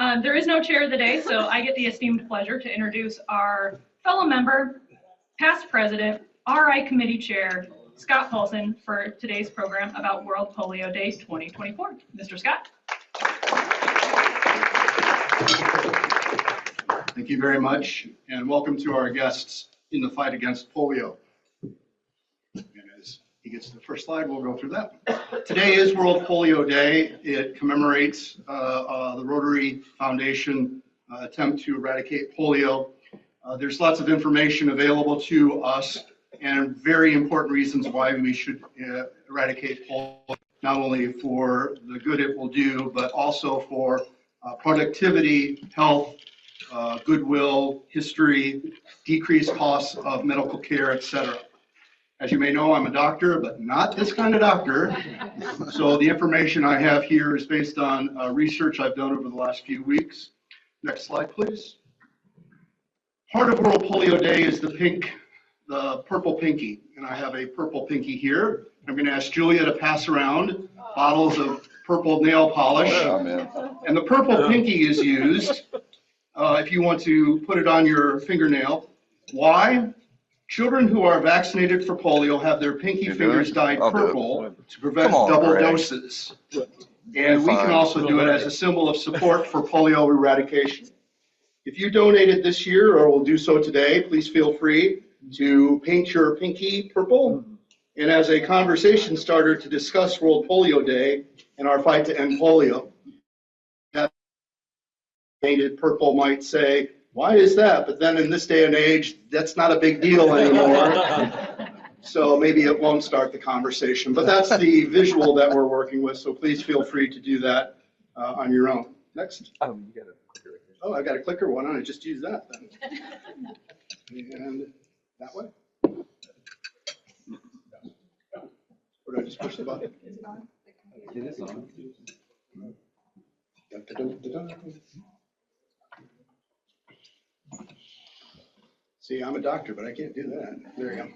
There is no chair of the day, so I get the esteemed pleasure to introduce our fellow member, past president, RI committee chair, Scott Paulsen, for today's program about World Polio Day 2024. Mr. Scott. Thank you very much, and welcome to our guests in the fight against polio. And as he gets to the first slide, we'll go through that. Today is World Polio Day. It commemorates the Rotary Foundation attempt to eradicate polio. There's lots of information available to us and very important reasons why we should eradicate polio, not only for the good it will do, but also for productivity, health, goodwill, history, decreased costs of medical care, etc. As you may know, I'm a doctor, but not this kind of doctor. So the information I have here is based on research I've done over the last few weeks. Next slide, please. Part of World Polio Day is the purple pinky, and I have a purple pinky here. I'm going to ask Julia to pass around bottles of purple nail polish. And the purple pinky is used if you want to put it on your fingernail. Why? Children who are vaccinated for polio have their pinky fingers dyed purple to prevent double doses. And we can also do it as a symbol of support for polio eradication. If you donated this year or will do so today, please feel free to paint your pinky purple. And as a conversation starter to discuss World Polio Day and our fight to end polio, painted purple might say, why is that? But then in this day and age, that's not a big deal anymore. So maybe it won't start the conversation. But that's the visual that we're working with. So please feel free to do that on your own. Next. Oh, you got a clicker right there. Oh, I got a clicker. Why don't I just use that then? And that way. Or did I just push the button? Is it on? It is on. See, I'm a doctor, but I can't do that. There you go.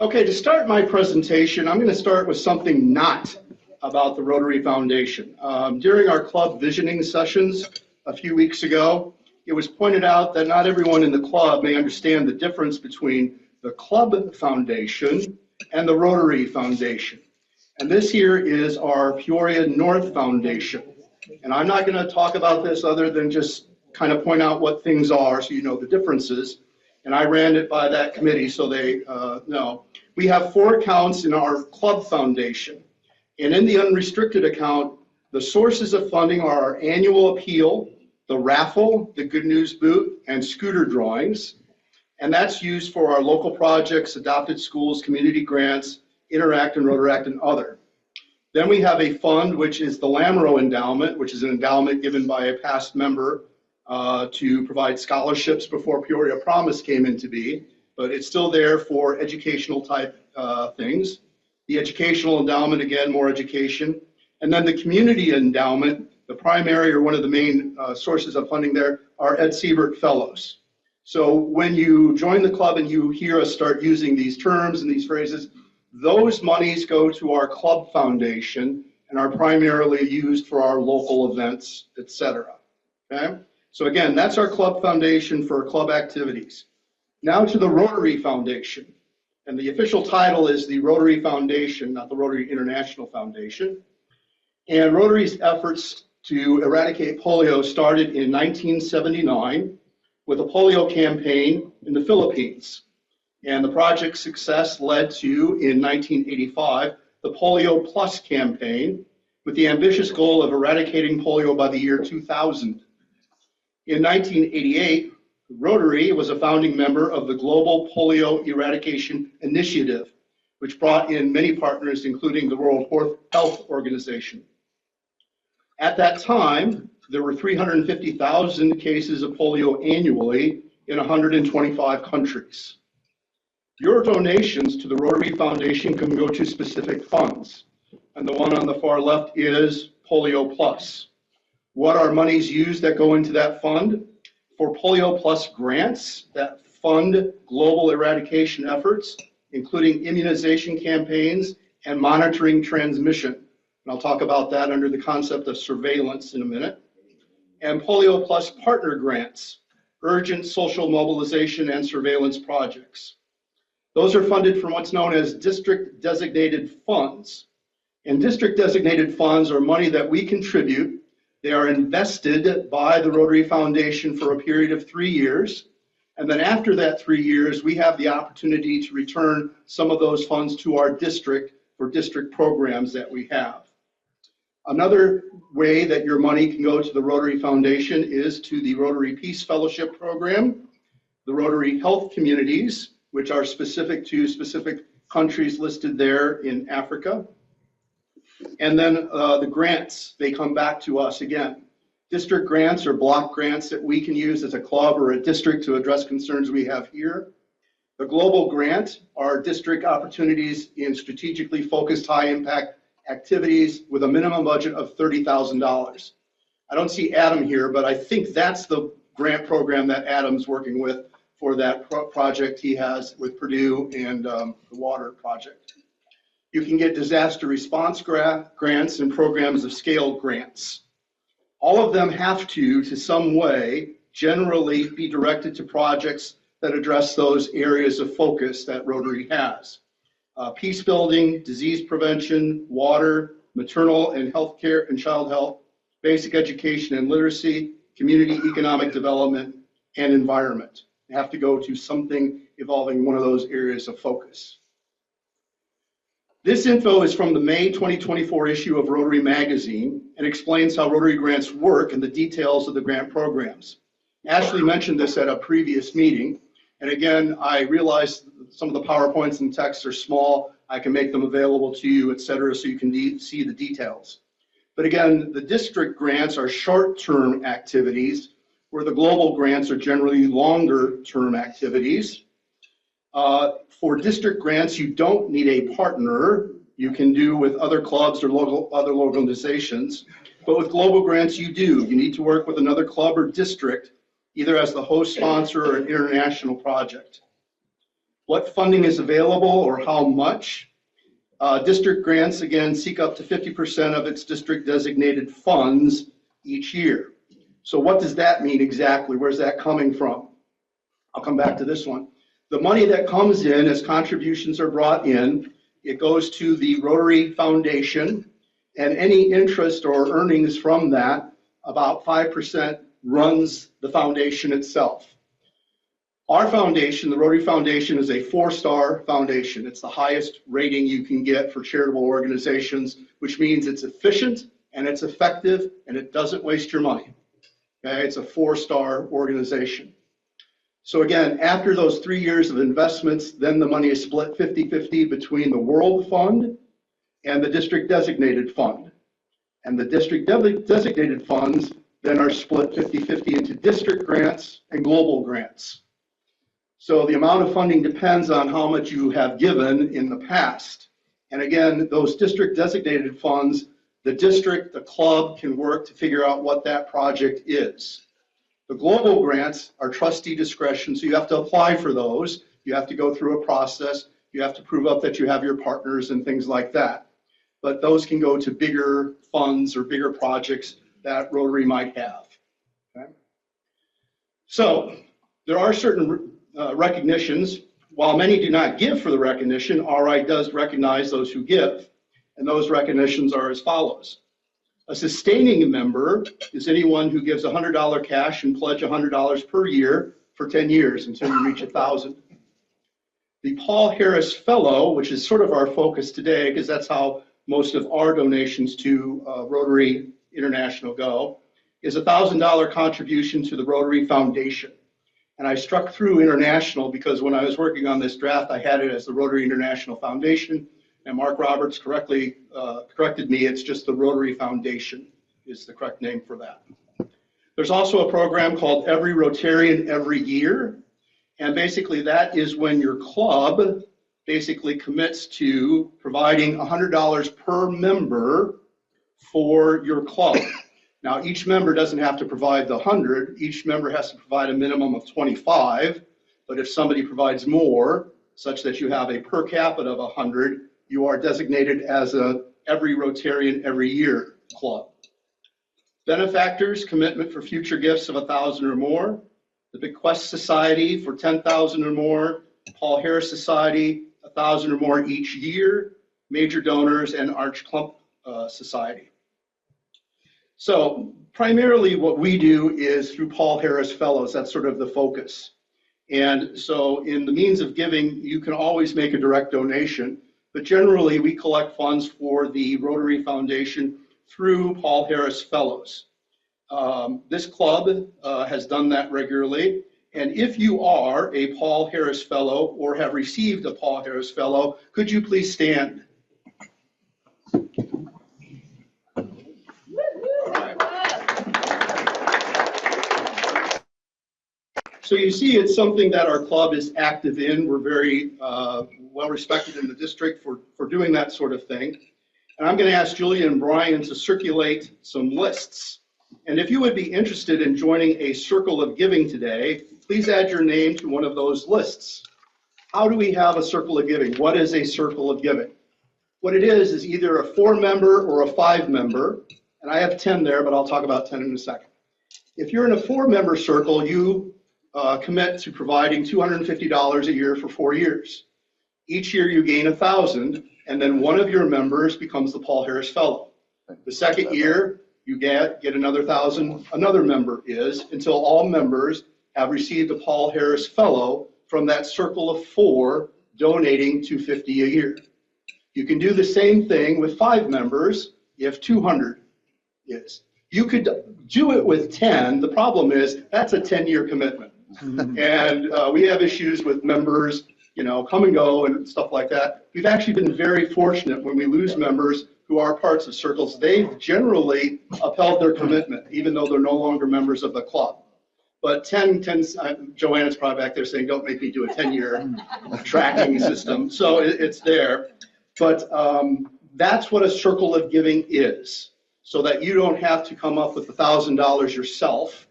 Okay, to start my presentation, I'm going to start with something not about the Rotary Foundation. During our club visioning sessions a few weeks ago, it was pointed out that not everyone in the club may understand the difference between the Club Foundation and the Rotary Foundation. And this here is our Peoria-North Foundation. And I'm not going to talk about this other than just kind of point out what things are so you know the differences. And I ran it by that committee so they know. We have 4 accounts in our Club Foundation. And in the unrestricted account, the sources of funding are our annual appeal, the raffle, the Good News Boot, and scooter drawings. And that's used for our local projects, adopted schools, community grants, Interact and Rotaract, and other. Then we have a fund, which is the Lamoureux Endowment, which is an endowment given by a past member to provide scholarships before Peoria Promise came into being, but it's still there for educational type things. The Educational Endowment, again, more education. And then the Community Endowment, the primary or one of the main sources of funding there are Ed Siebert Fellows. So when you join the club and you hear us start using these terms and these phrases, those monies go to our Club Foundation and are primarily used for our local events, etc. Okay? So again, that's our Club Foundation for club activities. Now to the Rotary Foundation. And the official title is the Rotary Foundation, not the Rotary International Foundation. And Rotary's efforts to eradicate polio started in 1979 with a polio campaign in the Philippines. And the project's success led to, in 1985, the Polio Plus campaign with the ambitious goal of eradicating polio by the year 2000. In 1988, Rotary was a founding member of the Global Polio Eradication Initiative, which brought in many partners, including the World Health Organization. At that time, there were 350,000 cases of polio annually in 125 countries. Your donations to the Rotary Foundation can go to specific funds. And the one on the far left is Polio Plus. What are monies used that go into that fund? For Polio Plus grants that fund global eradication efforts, including immunization campaigns and monitoring transmission. And I'll talk about that under the concept of surveillance in a minute. and Polio Plus partner grants, urgent social mobilization and surveillance projects. Those are funded from what's known as district designated funds. And district designated funds are money that we contribute. They are invested by the Rotary Foundation for a period of 3 years. And then after that 3 years, we have the opportunity to return some of those funds to our district for district programs that we have. Another way that your money can go to the Rotary Foundation is to the Rotary Peace Fellowship Program, the Rotary Health Communities, which are specific to specific countries listed there in Africa. And then the grants, they come back to us again. District grants or block grants that we can use as a club or a district to address concerns we have here. The global grant are district opportunities in strategically focused high impact activities with a minimum budget of $30,000. I don't see Adam here, but I think that's the grant program that Adam's working with for that project he has with Purdue and the water project. You can get disaster response grants and programs of scale grants. All of them have to some way, generally be directed to projects that address those areas of focus that Rotary has. Peace building, disease prevention, water, maternal and health care and child health, basic education and literacy, community economic development, and environment. They have to go to something involving one of those areas of focus. This info is from the May 2024 issue of Rotary Magazine and explains how Rotary grants work and the details of the grant programs. Ashley mentioned this at a previous meeting. And again, I realize some of the PowerPoints and texts are small. I can make them available to you, et cetera, so you can see the details. But again, the district grants are short-term activities, where the global grants are generally longer-term activities. For district grants, you don't need a partner. You can do with other clubs or other organizations. But with global grants, you do. You need to work with another club or district, either as the host sponsor or an international project. What funding is available or how much? District grants, again, seek up to 50% of its district designated funds each year. So what does that mean exactly? Where's that coming from? I'll come back to this one. The money that comes in as contributions are brought in, it goes to the Rotary Foundation, and any interest or earnings from that, about 5% runs the foundation itself. Our foundation, the Rotary Foundation, is a 4-star foundation. It's the highest rating you can get for charitable organizations, which means it's efficient and it's effective and it doesn't waste your money. Okay, it's a 4-star organization. So again, after those 3 years of investments, then the money is split 50-50 between the World Fund and the District Designated Fund. And the District Designated Funds then are split 50-50 into district grants and global grants. So the amount of funding depends on how much you have given in the past. And again, those district designated funds, the district, the club can work to figure out what that project is. The global grants are trustee discretion, so you have to apply for those. You have to go through a process. You have to prove up that you have your partners and things like that. But those can go to bigger funds or bigger projects that Rotary might have. Okay? So there are certain recognitions. While many do not give for the recognition, RI does recognize those who give. And those recognitions are as follows. A sustaining member is anyone who gives $100 cash and pledge $100 per year for 10 years until you reach 1,000. The Paul Harris Fellow, which is sort of our focus today, because that's how most of our donations to Rotary International go, is a $1,000 contribution to the Rotary Foundation. And I struck through international because when I was working on this draft, I had it as the Rotary International Foundation. And Mark Roberts correctly corrected me. It's just the Rotary Foundation is the correct name for that. There's also a program called Every Rotarian Every Year. And basically that is when your club basically commits to providing $100 per member for your club. Now, each member doesn't have to provide the 100. Each member has to provide a minimum of 25. But if somebody provides more, such that you have a per capita of 100, you are designated as a Every Rotarian Every Year club. Benefactors, commitment for future gifts of 1,000 or more. The Bequest Society for 10,000 or more. Paul Harris Society, 1,000 or more each year. Major donors and Arch Clump Society. So primarily what we do is through Paul Harris Fellows. That's sort of the focus. And so in the means of giving, you can always make a direct donation, but generally we collect funds for the Rotary Foundation through Paul Harris Fellows. This club has done that regularly, and if you are a Paul Harris Fellow or have received a Paul Harris Fellow, could you please stand? So you see, it's something that our club is active in. We're very well respected in the district for doing that sort of thing. And I'm going to ask Julia and Brian to circulate some lists. And if you would be interested in joining a circle of giving today, please add your name to one of those lists. How do we have a circle of giving? What is a circle of giving? What it is either a 4-member or a 5-member. And I have 10 there, but I'll talk about 10 in a second. If you're in a 4-member circle, you commit to providing $250 a year for 4 years. Each year you gain 1,000, and then one of your members becomes the Paul Harris Fellow. The second year you get another 1,000, another member is, until all members have received a Paul Harris Fellow from that circle of 4 donating $250 a year. You can do the same thing with 5 members if 200 is. You could do it with 10. The problem is that's a 10-year commitment. And we have issues with members, you know, come and go and stuff like that. We've actually been very fortunate when we lose members who are parts of circles. They've generally upheld their commitment, even though they're no longer members of the club. But 10, Joanna's probably back there saying, don't make me do a 10-year tracking system. So it's there. But that's what a circle of giving is, so that you don't have to come up with $1,000 yourself,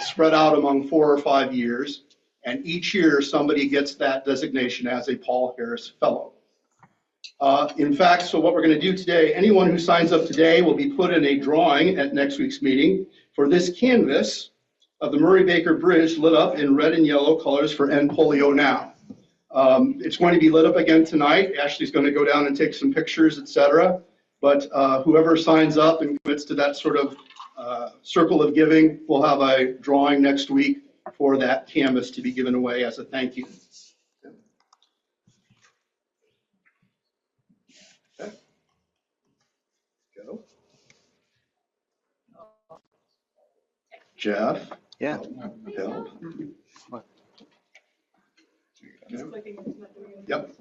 spread out among 4 or 5 years, and each year somebody gets that designation as a Paul Harris Fellow. In fact, so what we're going to do today, anyone who signs up today will be put in a drawing at next week's meeting for this canvas of the Murray Baker Bridge lit up in red and yellow colors for End Polio Now. It's going to be lit up again tonight. Ashley's going to go down and take some pictures, etc. But whoever signs up and commits to that sort of circle of giving, we'll have a drawing next week for that canvas to be given away as a thank you. Okay. Go. Jeff? Yeah. Bill? Yep.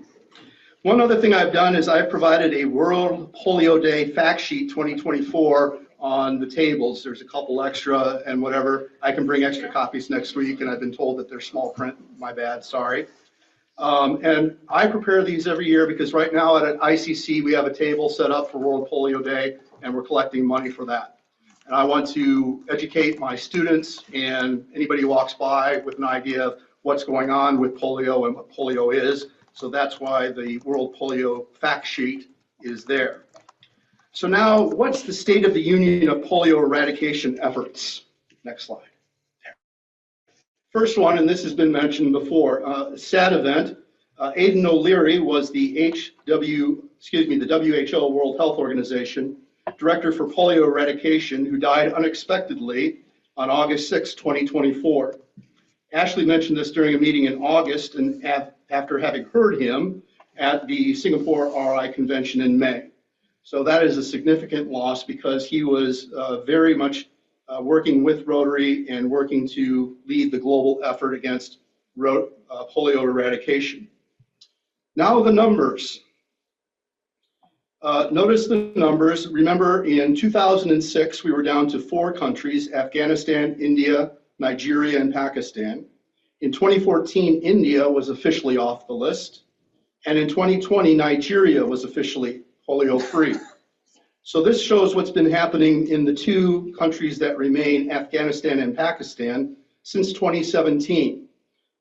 One other thing I've done is I've provided a World Polio Day fact sheet 2024 on the tables. There's a couple extra and whatever. I can bring extra copies next week, and I've been told that they're small print. My bad, sorry. And I prepare these every year because right now at ICC we have a table set up for World Polio Day, and we're collecting money for that. And I want to educate my students and anybody who walks by with an idea of what's going on with polio and what polio is. So that's why the World Polio fact sheet is there. So now, what's the state of the union of polio eradication efforts? Next slide. First one, and this has been mentioned before, sad event. Aidan O'Leary was the WHO World Health Organization Director for Polio Eradication, who died unexpectedly on August 6, 2024. Ashley mentioned this during a meeting in August and after having heard him at the Singapore RI convention in May. So that is a significant loss because he was very much working with Rotary and working to lead the global effort against polio eradication. Now the numbers. Notice the numbers. Remember, in 2006, we were down to 4 countries: Afghanistan, India, Nigeria, and Pakistan. In 2014, India was officially off the list. And in 2020, Nigeria was officially polio-free. So this shows what's been happening in the 2 countries that remain, Afghanistan and Pakistan, since 2017.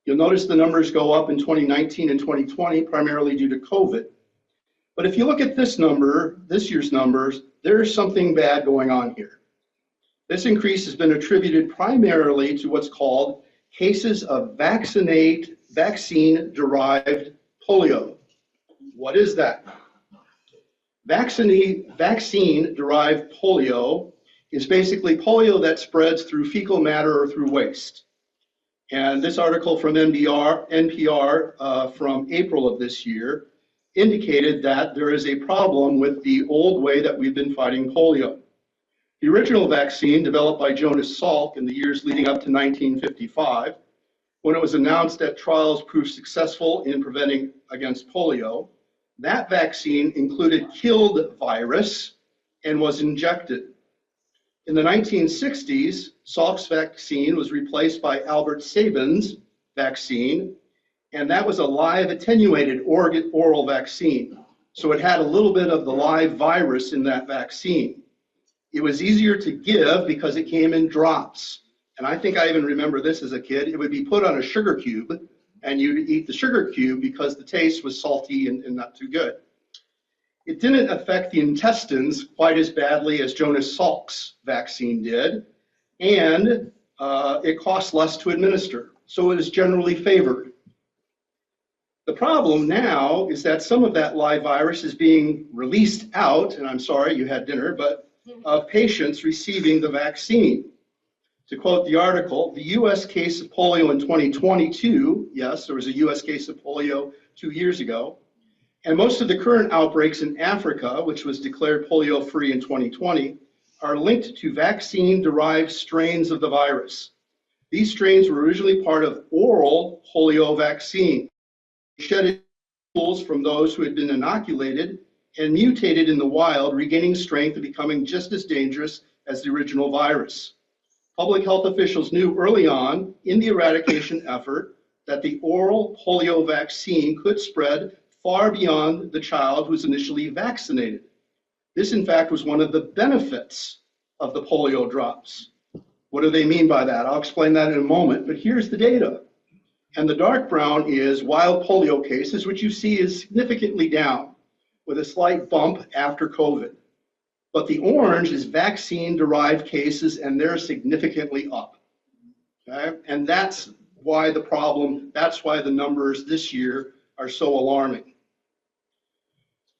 You'll notice the numbers go up in 2019 and 2020, primarily due to COVID. But if you look at this number, this year's numbers, there's something bad going on here. This increase has been attributed primarily to what's called cases of vaccine-derived polio. What is that? Vaccine-derived polio is basically polio that spreads through fecal matter or through waste. And this article from NPR from April of this year indicated that there is a problem with the old way that we've been fighting polio. The original vaccine, developed by Jonas Salk in the years leading up to 1955, when it was announced that trials proved successful in preventing against polio, that vaccine included killed virus and was injected. In the 1960s, Salk's vaccine was replaced by Albert Sabin's vaccine, and that was a live attenuated oral vaccine. So it had a little bit of the live virus in that vaccine. It was easier to give because it came in drops. And I think I even remember this as a kid. It would be put on a sugar cube, and you'd eat the sugar cube because the taste was salty and not too good. It didn't affect the intestines quite as badly as Jonas Salk's vaccine did, and it cost less to administer, so it is generally favored. The problem now is that some of that live virus is being released out, and I'm sorry you had dinner, but of patients receiving the vaccine. To quote the article, the U.S. case of polio in 2022, yes, there was a U.S. case of polio 2 years ago, and most of the current outbreaks in Africa, which was declared polio-free in 2020, are linked to vaccine-derived strains of the virus. These strains were originally part of oral polio vaccine, shedded from those who had been inoculated and mutated in the wild, regaining strength and becoming just as dangerous as the original virus. Public health officials knew early on in the eradication effort that the oral polio vaccine could spread far beyond the child who was initially vaccinated. This, in fact, was one of the benefits of the polio drops. What do they mean by that? I'll explain that in a moment, but here's the data. And the dark brown is wild polio cases, which you see is significantly down, with a slight bump after COVID. But the orange is vaccine-derived cases, and they're significantly up. Okay? And that's why the numbers this year are so alarming.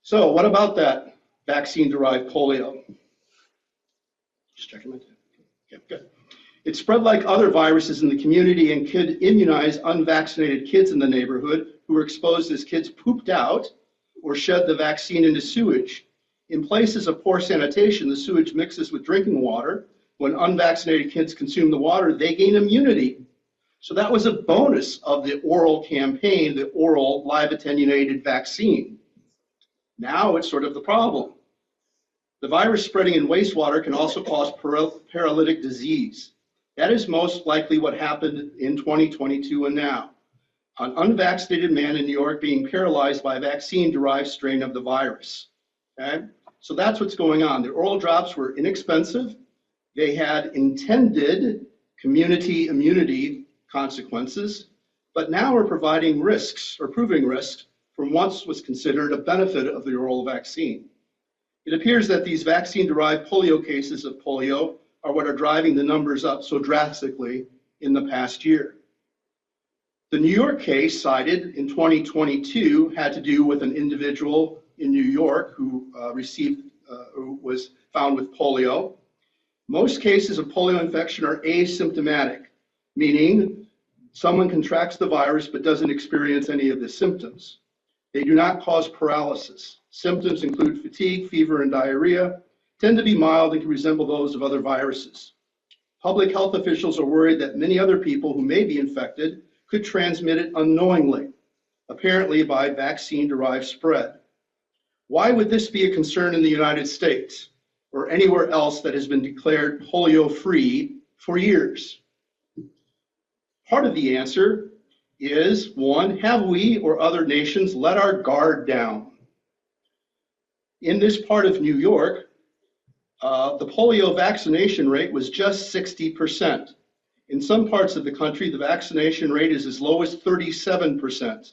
So what about that vaccine-derived polio? Just checking my time. Yeah, good. It spread like other viruses in the community and could immunize unvaccinated kids in the neighborhood who were exposed as kids pooped out or shed the vaccine into sewage. In places of poor sanitation, the sewage mixes with drinking water. When unvaccinated kids consume the water, they gain immunity. So that was a bonus of the oral campaign, the oral live attenuated vaccine. Now it's sort of the problem. The virus spreading in wastewater can also cause paralytic disease. That is most likely what happened in 2022 and now. An unvaccinated man in New York being paralyzed by a vaccine-derived strain of the virus. Okay? So that's what's going on. The oral drops were inexpensive. They had intended community immunity consequences, but now we're providing risks or proving risks from once was considered a benefit of the oral vaccine. It appears that these vaccine-derived polio cases of polio are what are driving the numbers up so drastically in the past year. The New York case cited in 2022 had to do with an individual in New York who who was found with polio. Most cases of polio infection are asymptomatic, meaning someone contracts the virus but doesn't experience any of the symptoms. They do not cause paralysis. Symptoms include fatigue, fever, and diarrhea, tend to be mild and can resemble those of other viruses. Public health officials are worried that many other people who may be infected could transmit it unknowingly, apparently by vaccine-derived spread. Why would this be a concern in the United States or anywhere else that has been declared polio-free for years? Part of the answer is, one, have we or other nations let our guard down? In this part of New York, the polio vaccination rate was just 60%. In some parts of the country, the vaccination rate is as low as 37%.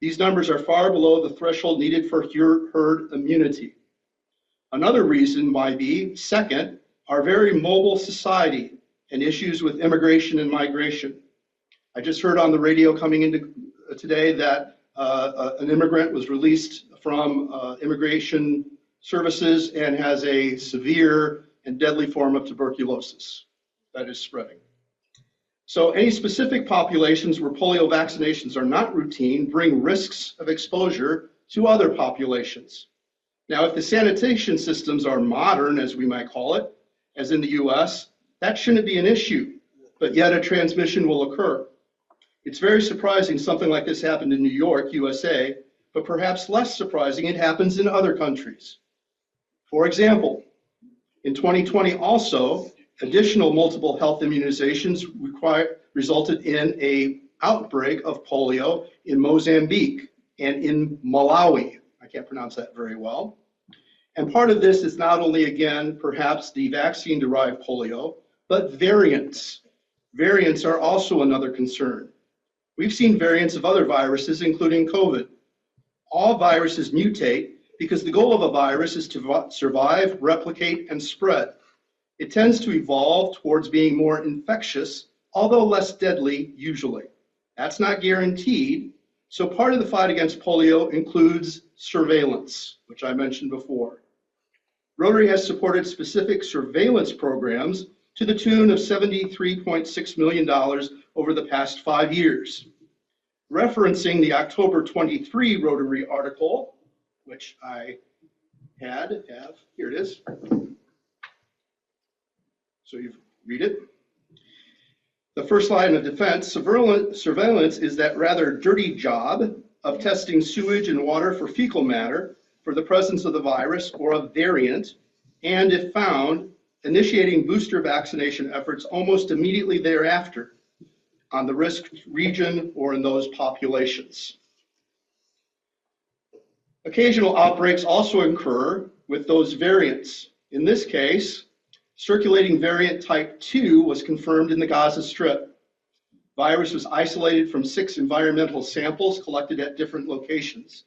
These numbers are far below the threshold needed for herd immunity. Another reason might be, second, our very mobile society, and issues with immigration and migration. I just heard on the radio coming into today that an immigrant was released from immigration services and has a severe and deadly form of tuberculosis that is spreading. So any specific populations where polio vaccinations are not routine bring risks of exposure to other populations. Now, if the sanitation systems are modern, as we might call it, as in the US, that shouldn't be an issue, but yet a transmission will occur. It's very surprising something like this happened in New York, USA, but perhaps less surprising it happens in other countries. For example, in 2020 also, additional multiple health immunizations resulted in an outbreak of polio in Mozambique and in Malawi. I can't pronounce that very well. And part of this is not only, again, perhaps the vaccine-derived polio, but variants. Variants are also another concern. We've seen variants of other viruses, including COVID. All viruses mutate because the goal of a virus is to survive, replicate, and spread. It tends to evolve towards being more infectious, although less deadly usually. That's not guaranteed. So part of the fight against polio includes surveillance, which I mentioned before. Rotary has supported specific surveillance programs to the tune of $73.6 million over the past 5 years. Referencing the October 23 Rotary article, which I have, here it is. So you read it. The first line of defense, surveillance is that rather dirty job of testing sewage and water for fecal matter for the presence of the virus or a variant, and if found, initiating booster vaccination efforts almost immediately thereafter on the risk region or in those populations. Occasional outbreaks also occur with those variants. In this case, circulating variant type 2 was confirmed in the Gaza Strip. Virus was isolated from 6 environmental samples collected at different locations.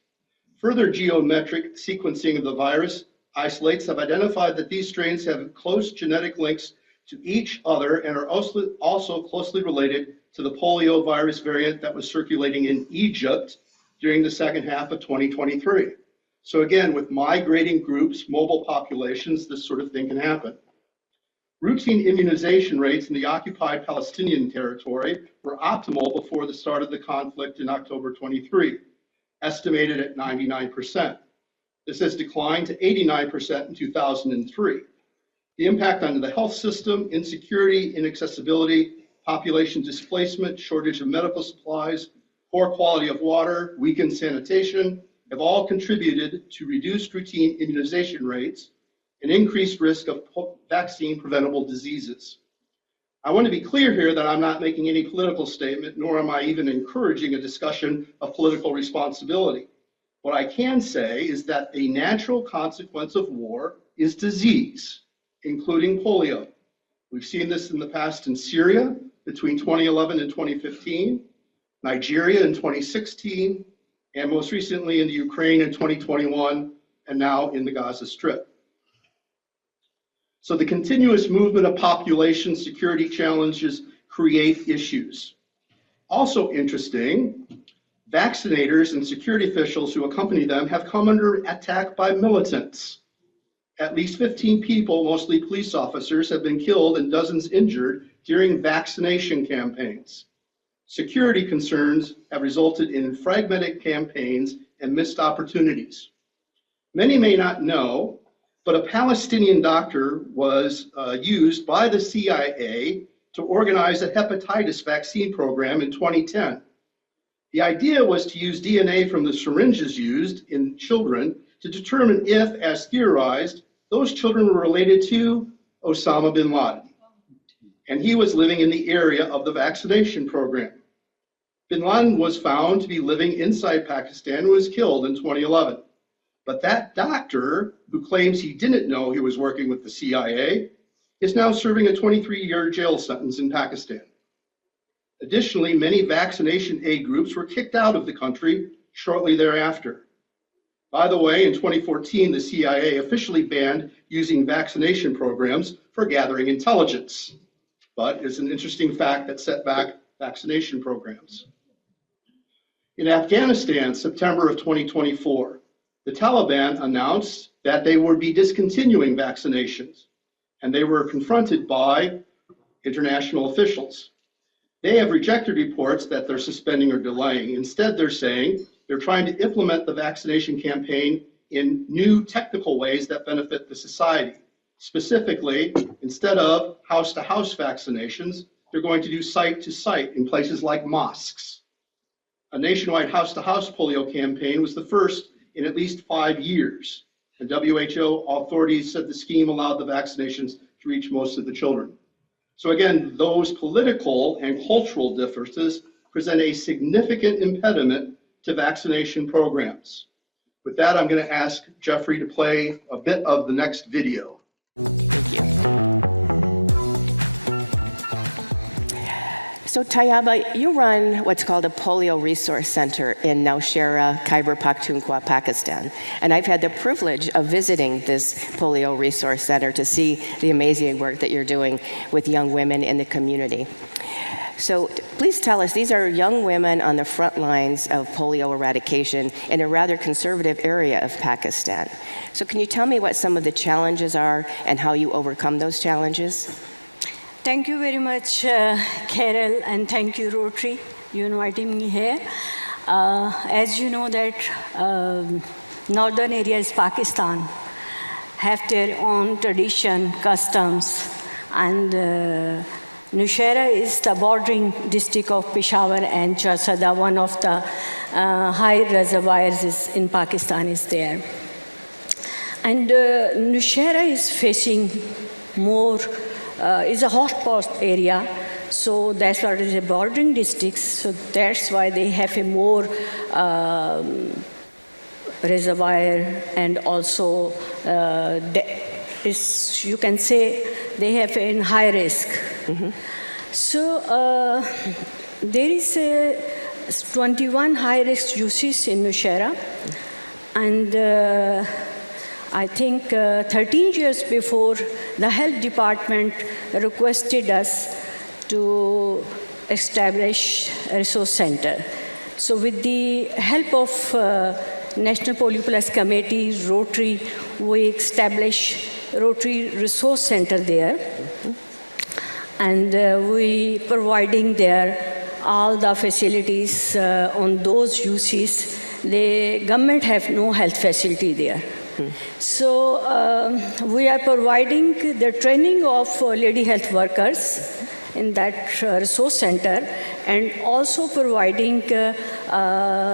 Further geometric sequencing of the virus isolates have identified that these strains have close genetic links to each other and are also closely related to the polio virus variant that was circulating in Egypt during the second half of 2023. So again, with migrating groups, mobile populations, this sort of thing can happen. Routine immunization rates in the occupied Palestinian territory were optimal before the start of the conflict in October 23, estimated at 99%. This has declined to 89% in 2003. The impact on the health system, insecurity, inaccessibility, population displacement, shortage of medical supplies, poor quality of water, weakened sanitation have all contributed to reduced routine immunization rates and increased risk of vaccine preventable diseases. I want to be clear here that I'm not making any political statement, nor am I even encouraging a discussion of political responsibility. What I can say is that a natural consequence of war is disease, including polio. We've seen this in the past in Syria between 2011 and 2015, Nigeria in 2016, and most recently in the Ukraine in 2021, and now in the Gaza Strip. So the continuous movement of population security challenges create issues. Also interesting, vaccinators and security officials who accompany them have come under attack by militants. At least 15 people, mostly police officers, have been killed and dozens injured during vaccination campaigns. Security concerns have resulted in fragmented campaigns and missed opportunities. Many may not know, but a Palestinian doctor was used by the CIA to organize a hepatitis vaccine program in 2010. The idea was to use DNA from the syringes used in children to determine if, as theorized, those children were related to Osama bin Laden. And he was living in the area of the vaccination program. Bin Laden was found to be living inside Pakistan and was killed in 2011. But that doctor, who claims he didn't know he was working with the CIA, is now serving a 23-year jail sentence in Pakistan. Additionally, many vaccination aid groups were kicked out of the country shortly thereafter. By the way, in 2014, the CIA officially banned using vaccination programs for gathering intelligence, but is an interesting fact that set back vaccination programs. In Afghanistan, September of 2024, the Taliban announced that they would be discontinuing vaccinations, and they were confronted by international officials. They have rejected reports that they're suspending or delaying. Instead, they're saying they're trying to implement the vaccination campaign in new technical ways that benefit the society. Specifically, instead of house-to-house vaccinations, they're going to do site-to-site in places like mosques. A nationwide house-to-house polio campaign was the first in at least 5 years. And WHO authorities said the scheme allowed the vaccinations to reach most of the children. So again, those political and cultural differences present a significant impediment to vaccination programs. With that, I'm going to ask Jeffrey to play a bit of the next video. Thank you. So Tayyaba, you run what's called a Polio Resource Center in Nowshera, Khyber Pakhtunkhwa, Pakistan. And I've had the privilege of visiting this Polio Resource Center to see the amazing work that you're doing with young women in the community. So please tell us, these are young women on the front lines of polio eradication in a rather conservative area of Pakistan. So can you tell me what some of the challenges are and how you overcome those challenges? Thank you very much, Carol, and thank you, Rotary, you inviting me here. As you know that northern areas Pakistan have their own tradition, customs, and Nowshera is the bordering district of Peshawar and Charsada, one of the high reservoirs in Pakistan is there. And Nowshera is facing more, is a hotspot area, so that's why it is a bordering district, so that's why they have a more reservoir, and also you can say they have a high risk. Mm-hmm. So there is 21 high-risk uses in Nowshera, and I think 13 years before, the health department requested us to establish a resource center. So with the help of National Polio Plus Committee, Rotary, we established Rotary Resource Center there. Mm-hmm. And we providing there all the facilities on those uses. The government have no health facility there. Hmm. So we are providing the training of lady health workers in that resource center, and also providing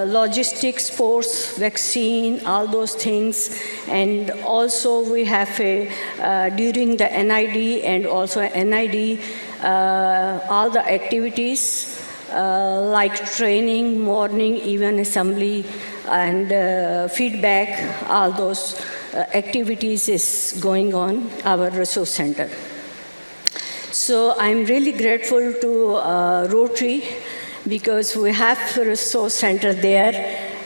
logistics, sports, vaccine, all those things. And also we have during the NID and also NID, all the activities like training, morning, even assembly, and feedback, all those activities is going on our resource center. So I'm really grateful to Rotary, because we have a resource center there,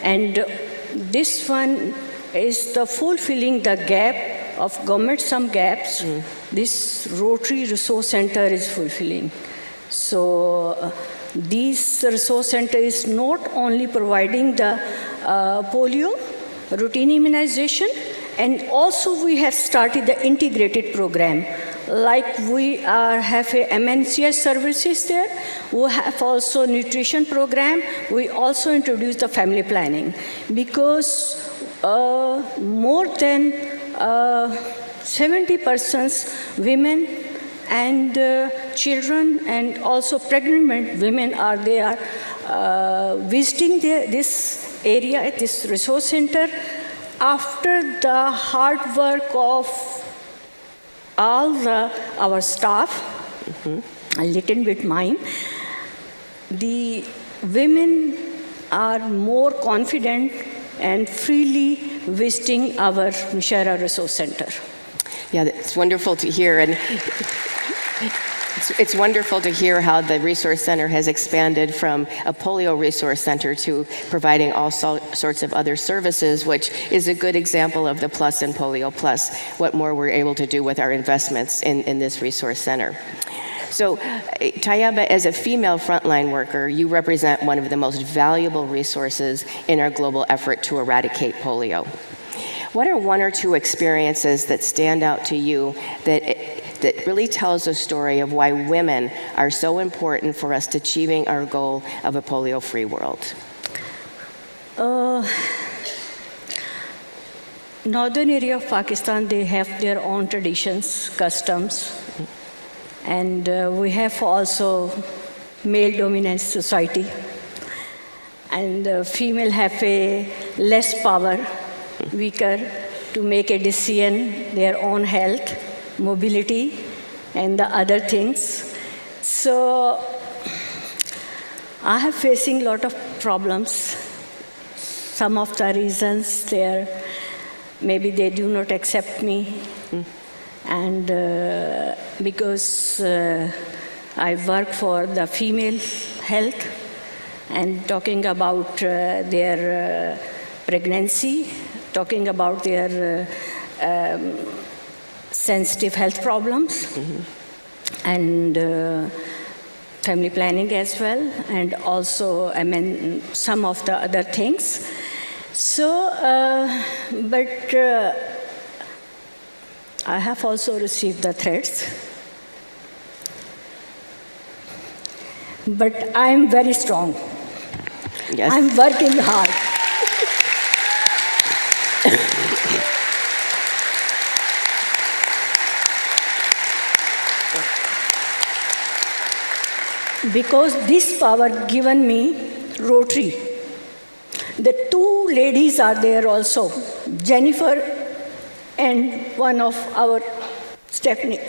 and this one is the fulfilling the gap of government, some gaps. Mm. This Rotary Resource Center is fulfilling. So this resource center is not only providing the polio routine immunization, and also we have started the integrated program. Like we have a MNCS services there, we have also nutrition program, we also introduce the family planning, because more than 70% women and children and also pregnant women are there visiting this area, this resource center, after the hard work of all our staff, mm-hmm. a little bit mine. The women are more confident and freely visiting our Nowshera Resource Center. Yeah, it's wonderful to hear. And It's wonderful to hear how the Resource Center has expanded from a polio resource center to providing all sorts of other services, which is a good example of the plus in Polio Plus, what more we're able to do with our investments in this resource center. So, Tayaba, as a female frontline worker, you represent one of the most valuable resources in our global effort to eradicate polio. What are one or two experiences that stand out to you that really tells a story of why women are so important for us achieving our goal of a polio-free world? Northern area of Pakistan, they have their own traditions, customs, and we have also male-dominant society, and female have a less power, weaker to make a decision, their own health, mobility, and the other things. So I have facing a lot of problems. Some of the reasons there, maybe they do not accept me. And because I work for the female health and talking about their pregnancy, talking about their sensitive health problems, and family planning as well, and also, I mean, some of the other things. So, but I have also received the threats. But I am very strong. Yes. I'm working hard. Because this power given me, Rotary. The two ladies are there also, Jennifer and one of our Stephanie.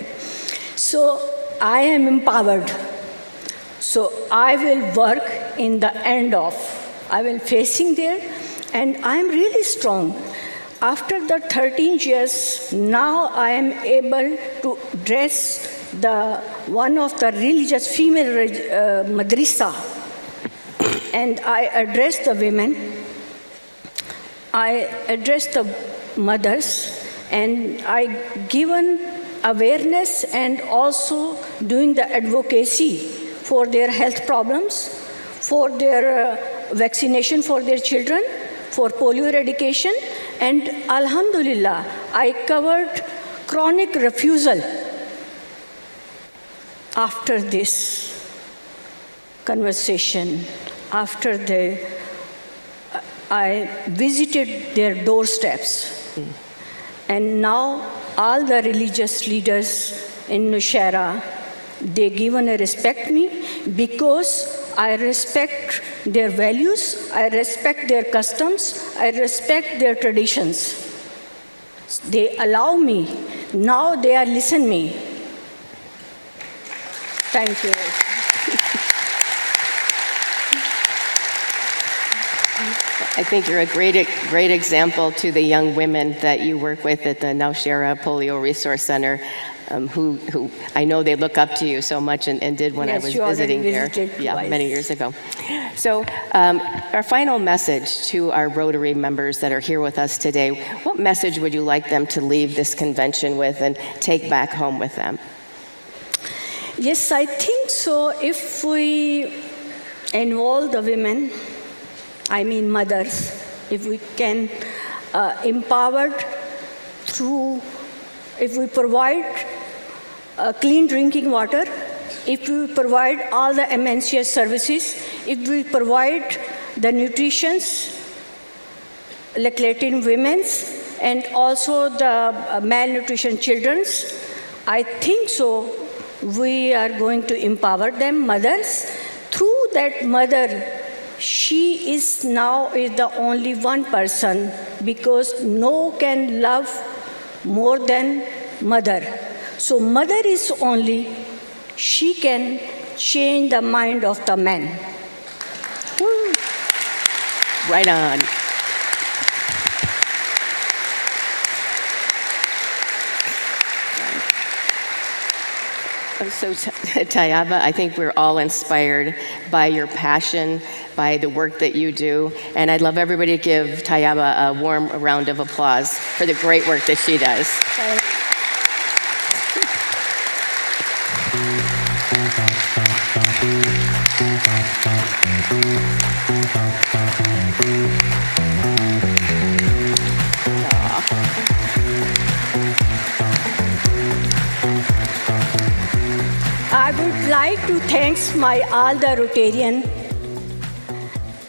So I am empowered. So I will work in the end of, I will facing there, and I am really strong. After the 13 years, now I am able to dress the one of the religious female madrasa, and I address the women, I address the mothers, and I given awareness and also doing the advocacy for their health problems, for their vaccination for their children, for polio eradication, and alhamdulillah, I covered chronic refusal. After this conversation, after I visited their doorsteps, and now all the religious leaders in Nushaira, they given a respect me because I respect their values, I respect their customs, I respect their traditions. They allow me, now they are listen me. Thank you. I think you're a great example to the young women that you work with at the Nowshera Polio Resource Center, who I know they look up to you so much and did when I was visiting there many years ago. So our final message to our Rotary members that are here with us today, what message would you like them to leave this convention with and take back home with them? Yes, I think so. If we involve the women, I mean mothers, if we can empower through, if we provide clean drinking water, if we provide all the MNCS services, if we provide the nutrition, lactating women's, and also the malnutrition children's, I think so we are going to empower them, mothers. Through that mother, she is now the only one person, because no can love more than mother. So mother is only, she can change the mind of the man. Woo. Right on. So, Tayaba, I think we're all inspired by your passion, by the work that you do, and I'd love everybody to give Tayaba a warm round of applause for the great work that she does. I would like to thank all the Rotarian.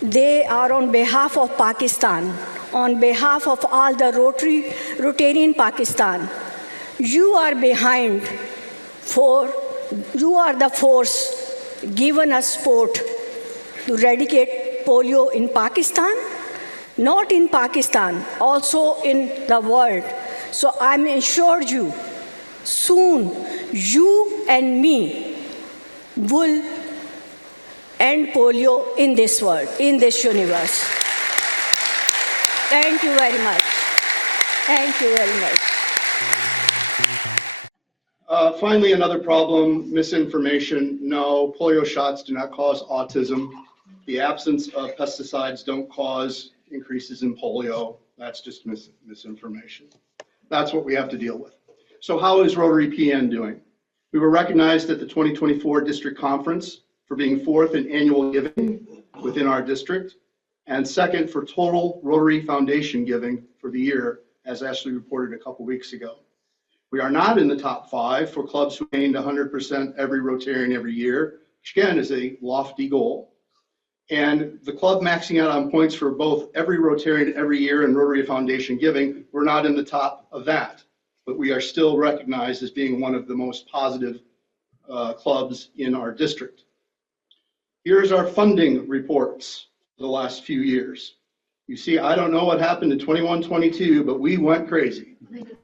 They are on behalf of Pakistan, on behalf of all the Rotarian Pakistan. You are behind you are the force given us support to eradicate polio in Pakistan, not in Pakistan, also in the world. So I'm assured you, soon you and me will end polio in this world, in this universe. Thank you very much. Thank you very much. Finally, another problem, misinformation. No, polio shots do not cause autism. The absence of pesticides don't cause increases in polio. That's just misinformation. That's what we have to deal with. So how is Rotary PN doing? We were recognized at the 2024 district conference for being 4th in annual giving within our district, and 2nd for total Rotary Foundation giving for the year, as Ashley reported a couple weeks ago. We are not in the top 5 for clubs who gained 100% every Rotarian every year, which again is a lofty goal. And the club maxing out on points for both every Rotarian every year and Rotary Foundation giving, we're not in the top of that. But we are still recognized as being one of the most positive clubs in our district. Here's our funding reports for the last few years. You see, I don't know what happened in 21-22, but we went crazy.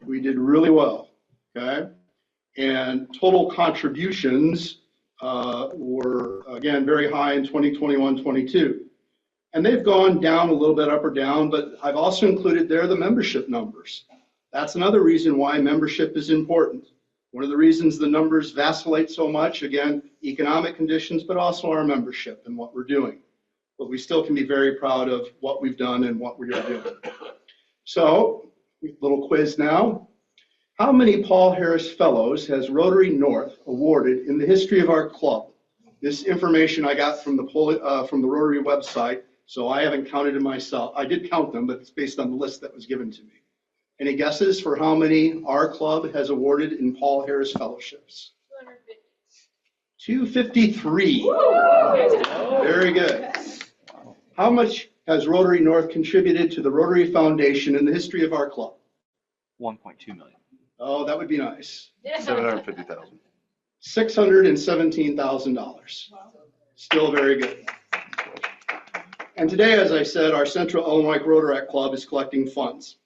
We did really well, okay? And total contributions were, again, very high in 2021-22. And they've gone down a little bit up or down, but I've also included there the membership numbers. That's another reason why membership is important. One of the reasons the numbers vacillate so much, again, economic conditions, but also our membership and what we're doing. But we still can be very proud of what we've done and what we are doing. So, little quiz now. How many Paul Harris Fellows has Rotary North awarded in the history of our club? This information I got from the Rotary website, so I haven't counted it myself. I did count them, but it's based on the list that was given to me. Any guesses for how many our club has awarded in Paul Harris Fellowships? 253. Very good. How much has Rotary North contributed to the Rotary Foundation in the history of our club? 1.2 million. Oh, that would be nice. 750,000. $617,000. Still very good. And today, as I said, our Central Illinois Rotaract Club is collecting funds.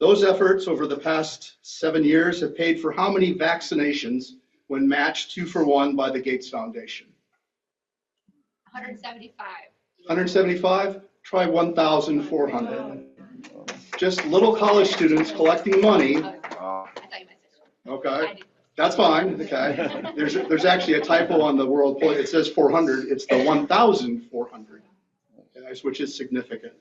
Those efforts over the past 7 years have paid for how many vaccinations when matched 2-for-1 by the Gates Foundation? 175. 175? Try 1,400. Just little college students collecting money. I thought you meant this. Okay, that's fine. Okay, there's actually a typo on the World Polio. It says 400. It's the 1,400, okay, which is significant.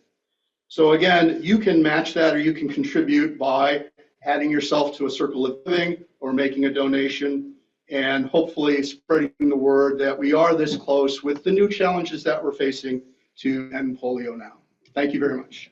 So again, you can match that, or you can contribute by adding yourself to a circle of giving or making a donation, and hopefully spreading the word that we are this close with the new challenges that we're facing to end polio now. Thank you very much.